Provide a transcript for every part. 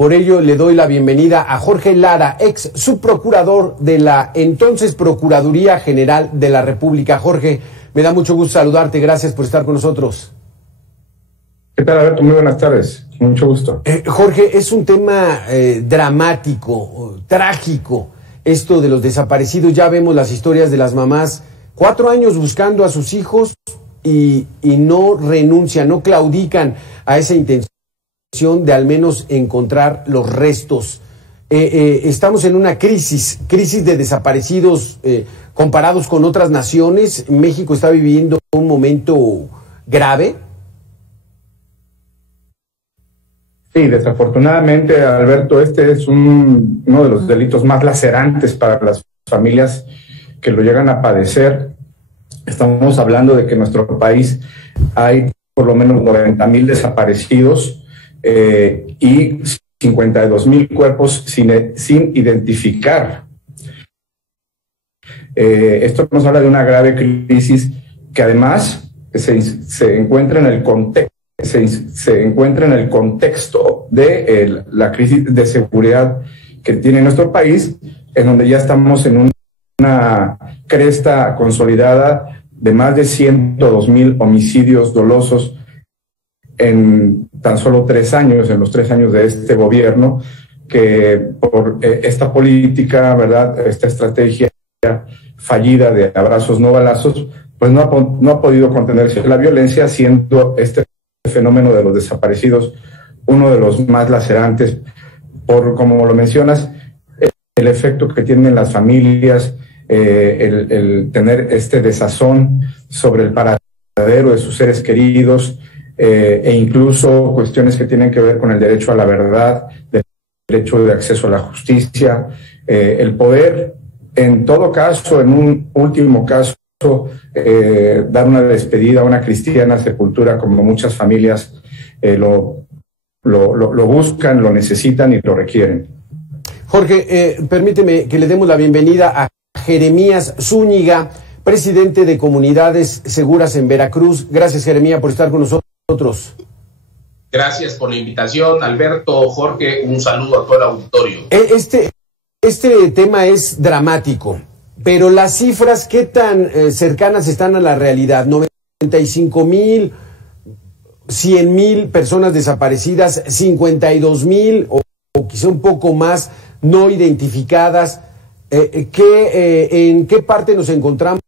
Por ello le doy la bienvenida a Jorge Lara, ex subprocurador de la entonces Procuraduría General de la República. Jorge, me da mucho gusto saludarte, gracias por estar con nosotros. ¿Qué tal, Alberto? Muy buenas tardes, mucho gusto. Jorge, es un tema dramático, trágico, esto de los desaparecidos. Ya vemos las historias de las mamás, 4 años buscando a sus hijos y no renuncian, no claudican a esa intención de al menos encontrar los restos. Estamos en una crisis de desaparecidos comparados con otras naciones. México está viviendo un momento grave. Sí, desafortunadamente, Alberto, este es uno de los delitos más lacerantes para las familias que lo llegan a padecer. Estamos hablando de que en nuestro país hay por lo menos 90,000 desaparecidos y 52,000 cuerpos sin identificar. Esto nos habla de una grave crisis que además se encuentra en el contexto de la crisis de seguridad que tiene nuestro país, en donde ya estamos en una cresta consolidada de más de 102,000 homicidios dolosos en tan solo 3 años, en los 3 años de este gobierno, que por esta política, ¿verdad?, esta estrategia fallida de abrazos no balazos, pues no ha podido contenerse la violencia, siendo este fenómeno de los desaparecidos uno de los más lacerantes, por, como lo mencionas, el efecto que tienen las familias, el tener este desazón sobre el paradero de sus seres queridos, e incluso cuestiones que tienen que ver con el derecho a la verdad, el derecho de acceso a la justicia, el poder, en todo caso, en un último caso, dar una despedida, una cristiana sepultura, como muchas familias lo buscan, lo necesitan y lo requieren. Jorge, permíteme que le demos la bienvenida a Jeremías Zúñiga, presidente de Comunidades Seguras en Veracruz. Gracias, Jeremías, por estar con nosotros. Gracias por la invitación, Alberto, Jorge, un saludo a todo el auditorio. Este tema es dramático, pero las cifras, ¿qué tan cercanas están a la realidad? 95,000, 100,000 personas desaparecidas, 52,000 o quizá un poco más no identificadas. ¿En qué parte nos encontramos?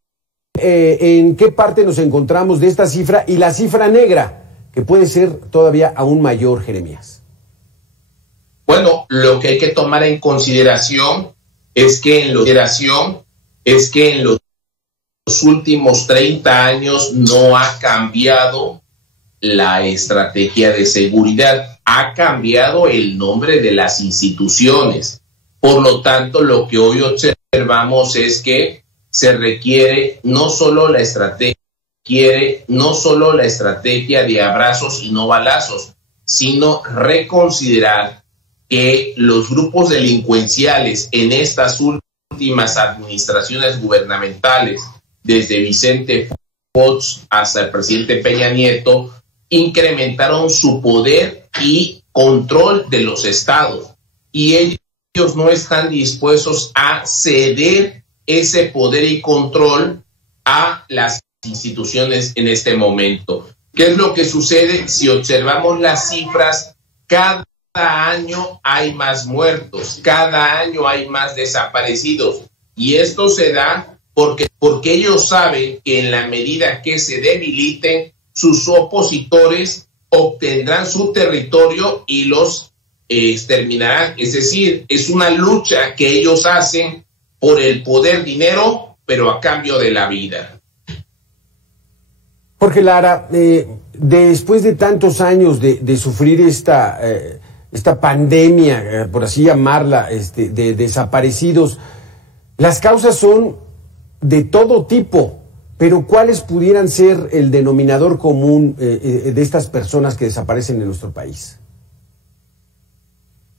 ¿En qué parte nos encontramos de esta cifra y la cifra negra, que puede ser todavía aún mayor, Jeremías? Bueno, lo que hay que tomar en consideración es que en los últimos 30 años no ha cambiado la estrategia de seguridad, ha cambiado el nombre de las instituciones. Por lo tanto, lo que hoy observamos es que se requiere no solo la estrategia de abrazos y no balazos, sino reconsiderar que los grupos delincuenciales en estas últimas administraciones gubernamentales, desde Vicente Fox hasta el presidente Peña Nieto, incrementaron su poder y control de los estados, y ellos no están dispuestos a ceder ese poder y control a las instituciones en este momento. ¿Qué es lo que sucede? Si observamos las cifras, cada año hay más muertos, cada año hay más desaparecidos, y esto se da porque ellos saben que en la medida que se debiliten, sus opositores obtendrán su territorio y los exterminarán. Es decir, es una lucha que ellos hacen por el poder, dinero, pero a cambio de la vida. Jorge Lara, después de tantos años de sufrir esta pandemia, por así llamarla, de desaparecidos, las causas son de todo tipo, pero ¿cuáles pudieran ser el denominador común de estas personas que desaparecen en nuestro país?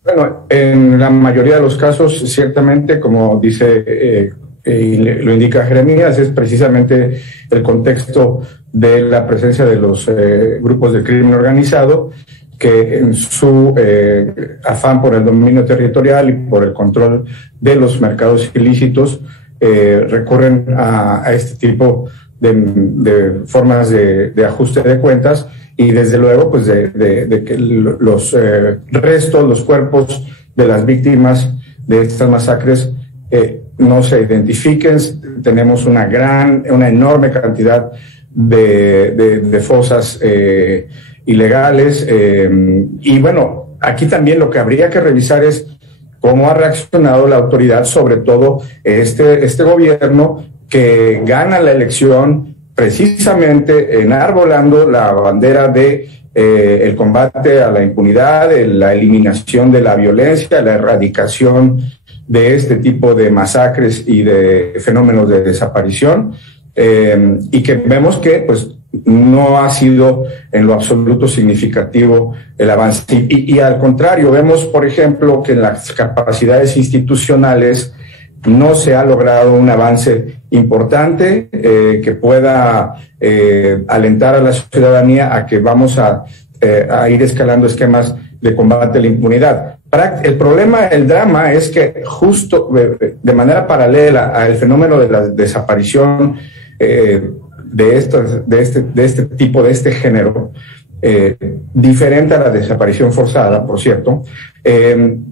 Bueno, en la mayoría de los casos, ciertamente, como dice y lo indica Jeremías, es precisamente el contexto de la presencia de los grupos de crimen organizado que en su afán por el dominio territorial y por el control de los mercados ilícitos recurren a este tipo de formas de ajuste de cuentas, y desde luego pues de que los restos, los cuerpos de las víctimas de estas masacres no se identifiquen. Tenemos una enorme cantidad de fosas ilegales, y bueno, aquí también lo que habría que revisar es cómo ha reaccionado la autoridad, sobre todo este gobierno que gana la elección precisamente enarbolando la bandera de el combate a la impunidad, la eliminación de la violencia, la erradicación de este tipo de masacres y de fenómenos de desaparición, y que vemos que pues no ha sido en lo absoluto significativo el avance. Y al contrario, vemos, por ejemplo, que en las capacidades institucionales no se ha logrado un avance importante que pueda alentar a la ciudadanía a que vamos a ir escalando esquemas de combate a la impunidad. El problema, el drama es que justo de manera paralela al fenómeno de la desaparición de este tipo, de este género, diferente a la desaparición forzada, por cierto,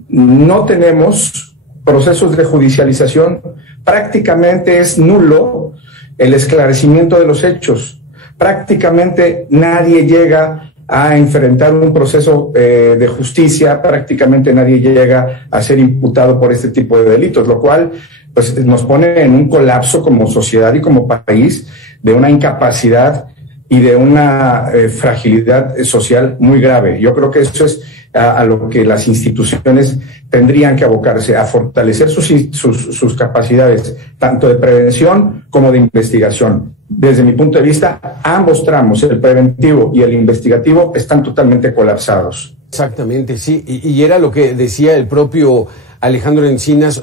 no tenemos procesos de judicialización. Prácticamente es nulo el esclarecimiento de los hechos. Prácticamente nadie llega a enfrentar un proceso de justicia, prácticamente nadie llega a ser imputado por este tipo de delitos, lo cual pues nos pone en un colapso como sociedad y como país, de una incapacidad y de una fragilidad social muy grave. Yo creo que eso es a lo que las instituciones tendrían que abocarse, a fortalecer sus capacidades, tanto de prevención como de investigación. Desde mi punto de vista, ambos tramos, el preventivo y el investigativo, están totalmente colapsados. Exactamente, sí, y era lo que decía el propio Alejandro Encinas,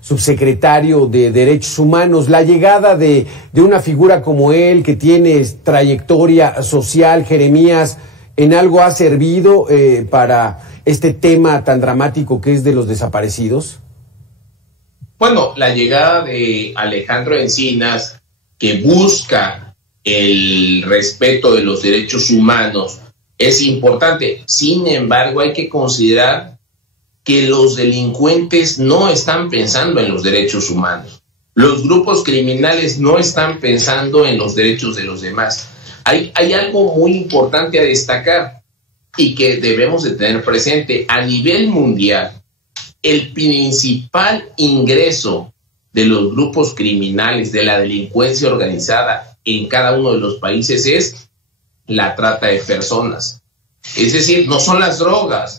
subsecretario de Derechos Humanos. La llegada de una figura como él, que tiene trayectoria social, Jeremías, ¿en algo ha servido para este tema tan dramático que es de los desaparecidos? Bueno, la llegada de Alejandro Encinas, que busca el respeto de los derechos humanos, es importante. Sin embargo, hay que considerar que los delincuentes no están pensando en los derechos humanos. Los grupos criminales no están pensando en los derechos de los demás. Hay algo muy importante a destacar y que debemos de tener presente. A nivel mundial, el principal ingreso de los grupos criminales, de la delincuencia organizada en cada uno de los países es la trata de personas. Es decir, no son las drogas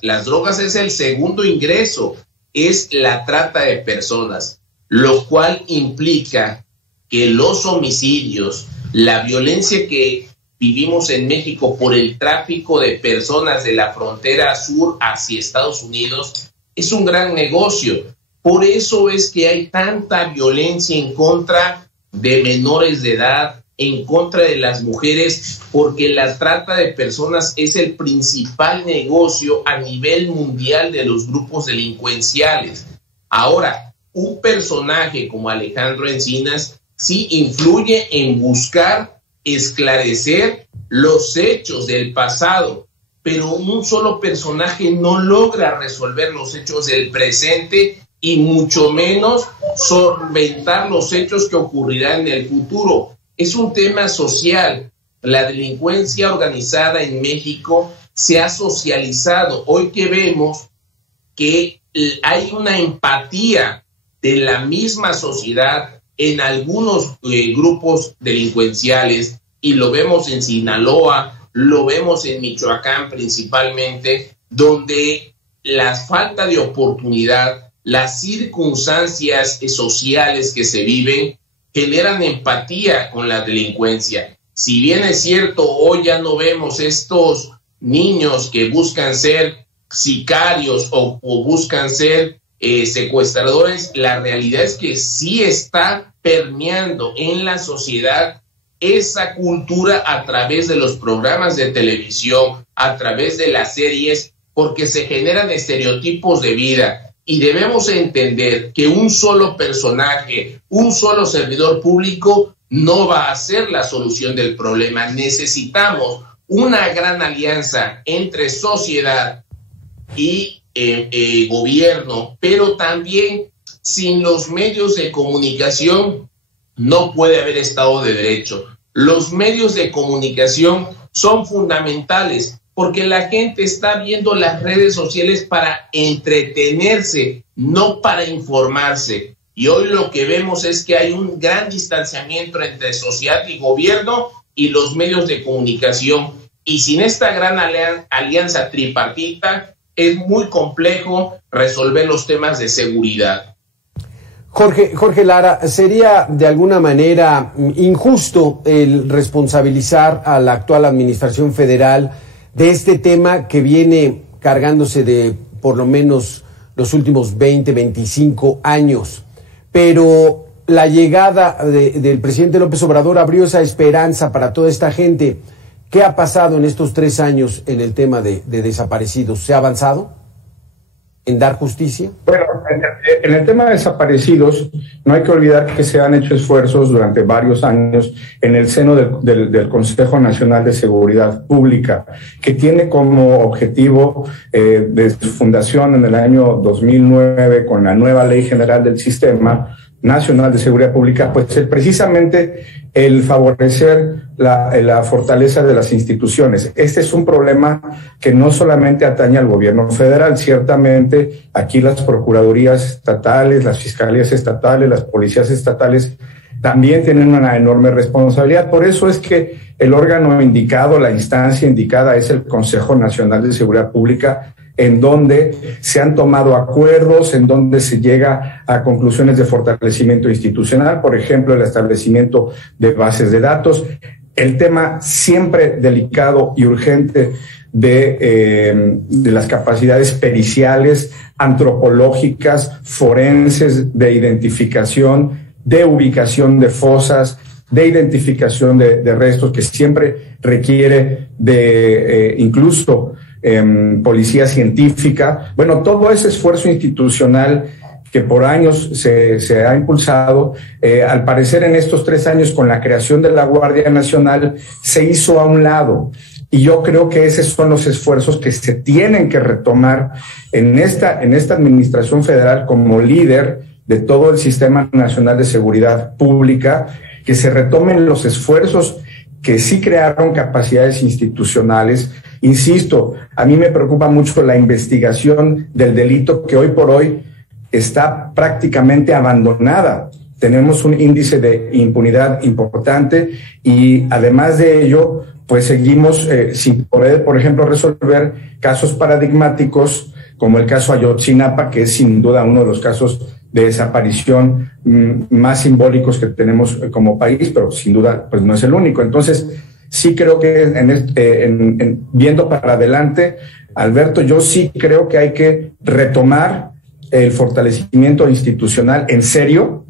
es el segundo ingreso, es la trata de personas, lo cual implica que los homicidios, la violencia que vivimos en México por el tráfico de personas de la frontera sur hacia Estados Unidos, es un gran negocio. Por eso es que hay tanta violencia en contra de menores de edad, en contra de las mujeres, porque la trata de personas es el principal negocio a nivel mundial de los grupos delincuenciales. Ahora, un personaje como Alejandro Encinas sí influye en buscar esclarecer los hechos del pasado, pero un solo personaje no logra resolver los hechos del presente y mucho menos solventar los hechos que ocurrirán en el futuro. Es un tema social. La delincuencia organizada en México se ha socializado. Hoy que vemos que hay una empatía de la misma sociedad en algunos grupos delincuenciales, y lo vemos en Sinaloa, lo vemos en Michoacán principalmente, donde la falta de oportunidad, las circunstancias sociales que se viven generan empatía con la delincuencia. Si bien es cierto, hoy ya no vemos estos niños que buscan ser sicarios o buscan ser secuestradores, la realidad es que sí está permeando en la sociedad esa cultura a través de los programas de televisión, a través de las series, porque se generan estereotipos de vida y debemos entender que un solo personaje, un solo servidor público no va a ser la solución del problema. Necesitamos una gran alianza entre sociedad y gobierno, pero también sin los medios de comunicación no puede haber Estado de Derecho. Los medios de comunicación son fundamentales porque la gente está viendo las redes sociales para entretenerse, no para informarse. Y hoy lo que vemos es que hay un gran distanciamiento entre sociedad y gobierno y los medios de comunicación. Y sin esta gran alianza tripartita es muy complejo resolver los temas de seguridad. Jorge Lara, ¿sería de alguna manera injusto el responsabilizar a la actual administración federal de este tema que viene cargándose de por lo menos los últimos 20, 25 años? Pero la llegada del presidente López Obrador abrió esa esperanza para toda esta gente. ¿Qué ha pasado en estos 3 años en el tema de desaparecidos? ¿Se ha avanzado en dar justicia? Bueno, en el tema de desaparecidos, no hay que olvidar que se han hecho esfuerzos durante varios años en el seno del Consejo Nacional de Seguridad Pública, que tiene como objetivo, de su fundación en el año 2009, con la nueva Ley General del Sistema Nacional de Seguridad Pública, pues precisamente el favorecer la fortaleza de las instituciones. Este es un problema que no solamente atañe al gobierno federal, ciertamente aquí las procuradurías estatales, las fiscalías estatales, las policías estatales también tienen una enorme responsabilidad. Por eso es que el órgano indicado, la instancia indicada es el Consejo Nacional de Seguridad Pública, en donde se han tomado acuerdos, en donde se llega a conclusiones de fortalecimiento institucional, por ejemplo, el establecimiento de bases de datos, el tema siempre delicado y urgente de las capacidades periciales, antropológicas, forenses, de identificación, de ubicación de fosas, de identificación de restos, que siempre requiere de incluso policía científica. Bueno, todo ese esfuerzo institucional que por años se ha impulsado, al parecer en estos 3 años con la creación de la Guardia Nacional se hizo a un lado. Y yo creo que esos son los esfuerzos que se tienen que retomar en esta administración federal como líder de todo el Sistema Nacional de Seguridad Pública, que se retomen los esfuerzos que sí crearon capacidades institucionales. Insisto, a mí me preocupa mucho la investigación del delito, que hoy por hoy está prácticamente abandonada. Tenemos un índice de impunidad importante y además de ello, pues seguimos sin poder, por ejemplo, resolver casos paradigmáticos como el caso Ayotzinapa, que es sin duda uno de los casos de desaparición más simbólicos que tenemos como país, pero sin duda pues no es el único. Entonces, sí creo que viendo para adelante, Alberto, yo sí creo que hay que retomar el fortalecimiento institucional en serio.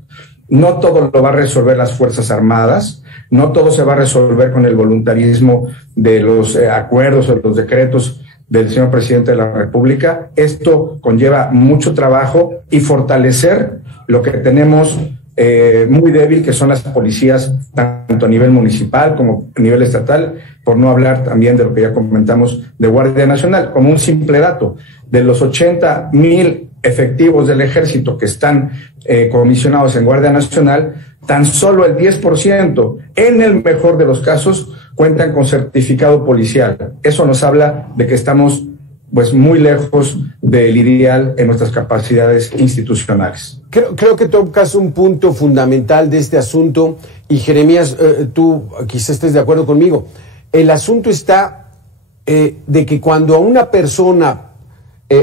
No todo lo va a resolver las Fuerzas Armadas, no todo se va a resolver con el voluntarismo de los acuerdos o los decretos del señor presidente de la República. Esto conlleva mucho trabajo y fortalecer lo que tenemos muy débil, que son las policías, tanto a nivel municipal como a nivel estatal, por no hablar también de lo que ya comentamos de Guardia Nacional. Como un simple dato, de los 80,000 efectivos del Ejército que están comisionados en Guardia Nacional, tan solo el 10%, en el mejor de los casos, cuentan con certificado policial. Eso nos habla de que estamos pues muy lejos del ideal en nuestras capacidades institucionales. Creo que tocas un punto fundamental de este asunto y Jeremías, tú quizás estés de acuerdo conmigo. El asunto está de que cuando a una persona,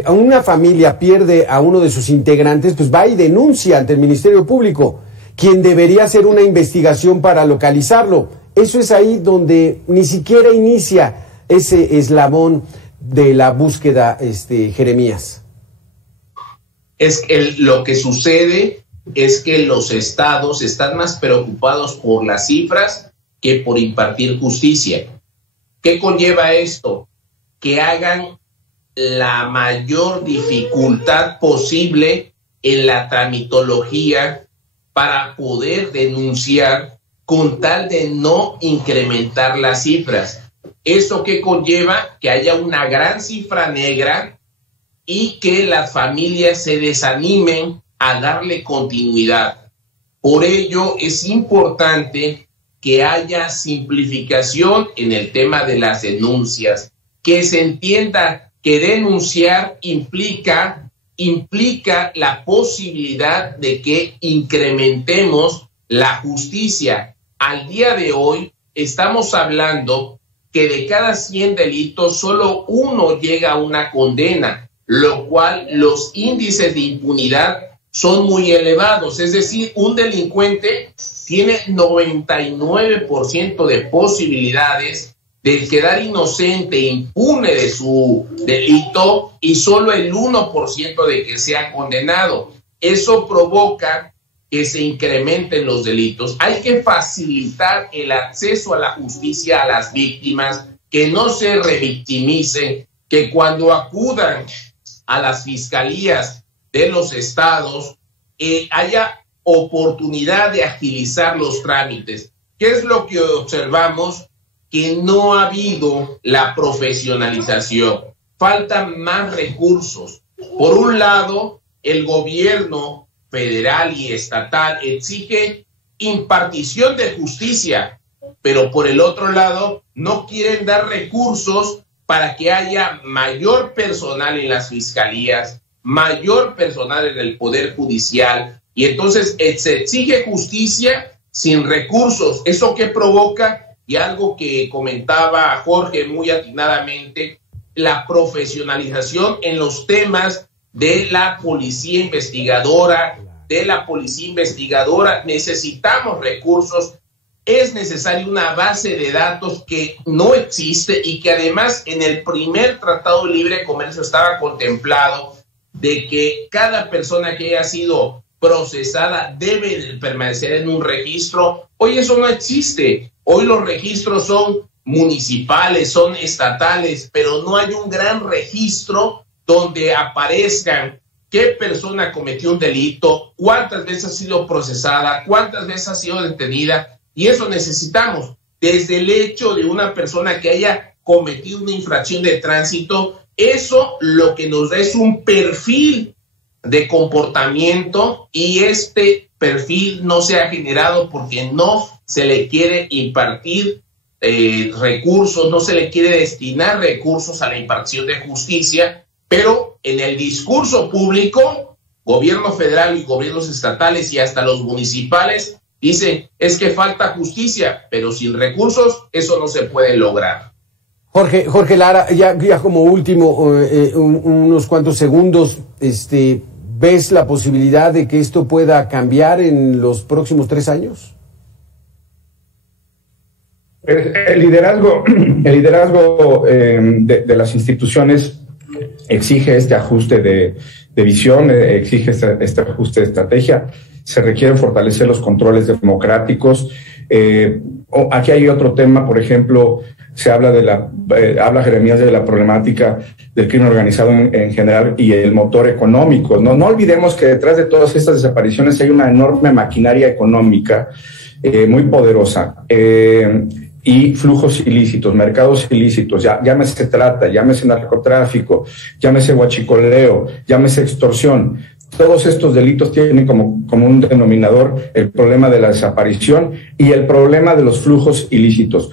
a una familia pierde a uno de sus integrantes, pues va y denuncia ante el Ministerio Público, quien debería hacer una investigación para localizarlo. Eso es ahí donde ni siquiera inicia ese eslabón de la búsqueda, Jeremías. Es que lo que sucede es que los estados están más preocupados por las cifras que por impartir justicia. ¿Qué conlleva esto? Que hagan la mayor dificultad posible en la tramitología para poder denunciar con tal de no incrementar las cifras. ¿Eso qué conlleva? Que haya una gran cifra negra y que las familias se desanimen a darle continuidad. Por ello es importante que haya simplificación en el tema de las denuncias, que se entienda que denunciar implica la posibilidad de que incrementemos la justicia. Al día de hoy estamos hablando que de cada 100 delitos solo uno llega a una condena, lo cual los índices de impunidad son muy elevados. Es decir, un delincuente tiene 99% de posibilidades de quedar inocente, impune de su delito, y solo el 1% de que sea condenado. Eso provoca que se incrementen los delitos. Hay que facilitar el acceso a la justicia a las víctimas, que no se revictimicen, que cuando acudan a las fiscalías de los estados haya oportunidad de agilizar los trámites. ¿Qué es lo que observamos? Que no ha habido la profesionalización. Faltan más recursos. Por un lado, el gobierno federal y estatal exige impartición de justicia, pero por el otro lado no quieren dar recursos para que haya mayor personal en las fiscalías, mayor personal en el Poder Judicial, y entonces se exige justicia sin recursos. ¿Eso qué provoca? Y algo que comentaba Jorge muy atinadamente, la profesionalización en los temas de la policía investigadora, necesitamos recursos. Es necesaria una base de datos que no existe y que además en el primer Tratado de Libre Comercio estaba contemplado de que cada persona que haya sido procesada debe permanecer en un registro. Hoy eso no existe. Hoy los registros son municipales, son estatales, pero no hay un gran registro donde aparezcan qué persona cometió un delito, cuántas veces ha sido procesada, cuántas veces ha sido detenida. Y eso necesitamos. Desde el hecho de una persona que haya cometido una infracción de tránsito, eso lo que nos da es un perfil de comportamiento, y este perfil no se ha generado porque no se le quiere impartir recursos, no se le quiere destinar recursos a la impartición de justicia, pero en el discurso público, gobierno federal y gobiernos estatales y hasta los municipales dicen, es que falta justicia, pero sin recursos eso no se puede lograr. Jorge Lara, ya como último, unos cuantos segundos, ¿ves la posibilidad de que esto pueda cambiar en los próximos 3 años? El liderazgo de las instituciones exige este ajuste de visión, exige este ajuste de estrategia. Se requieren fortalecer los controles democráticos. Aquí hay otro tema, por ejemplo, se habla habla Jeremías de la problemática del crimen organizado en general y el motor económico. No olvidemos que detrás de todas estas desapariciones hay una enorme maquinaria económica muy poderosa. Y flujos ilícitos, mercados ilícitos, llámese trata, llámese narcotráfico, llámese huachicoleo, llámese extorsión. Todos estos delitos tienen como un denominador el problema de la desaparición y el problema de los flujos ilícitos.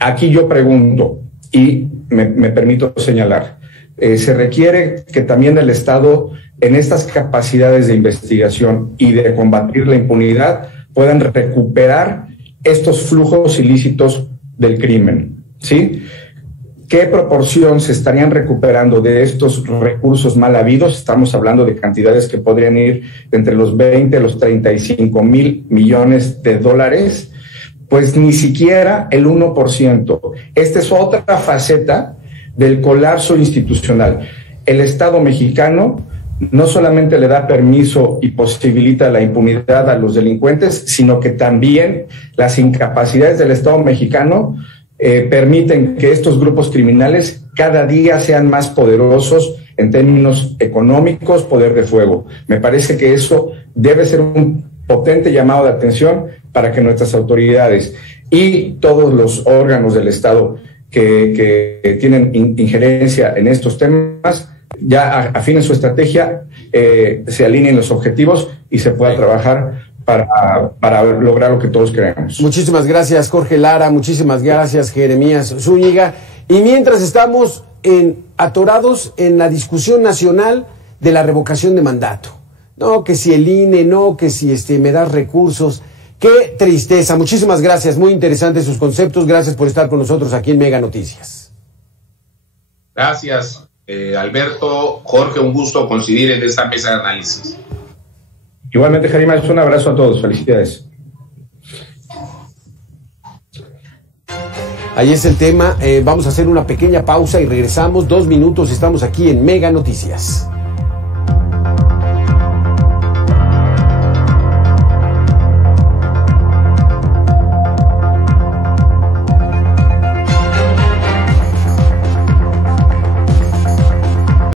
Aquí yo pregunto, y me permito señalar, se requiere que también el Estado, en estas capacidades de investigación y de combatir la impunidad, puedan recuperar estos flujos ilícitos del crimen, ¿sí? ¿Qué proporción se estarían recuperando de estos recursos mal habidos? Estamos hablando de cantidades que podrían ir entre los 20 a los 35 mil millones de dólares, pues ni siquiera el 1%. Esta es otra faceta del colapso institucional. El Estado mexicano no solamente le da permiso y posibilita la impunidad a los delincuentes, sino que también las incapacidades del Estado mexicano permiten que estos grupos criminales cada día sean más poderosos en términos económicos, poder de fuego. Me parece que eso debe ser un potente llamado de atención para que nuestras autoridades y todos los órganos del Estado que tienen injerencia en estos temas ya afinen su estrategia, se alineen los objetivos y se pueda trabajar para lograr lo que todos queremos. Muchísimas gracias, Jorge Lara, muchísimas gracias, Jeremías Zúñiga. Y mientras estamos atorados en la discusión nacional de la revocación de mandato, no, que si el INE, no, que si me das recursos, qué tristeza. Muchísimas gracias, muy interesantes sus conceptos, gracias por estar con nosotros aquí en Mega Noticias. Gracias, Alberto, Jorge, un gusto coincidir en esta mesa de análisis. Igualmente, Jeremías, un abrazo a todos, felicidades. Ahí es el tema, vamos a hacer una pequeña pausa y regresamos, 2 minutos, estamos aquí en Mega Noticias.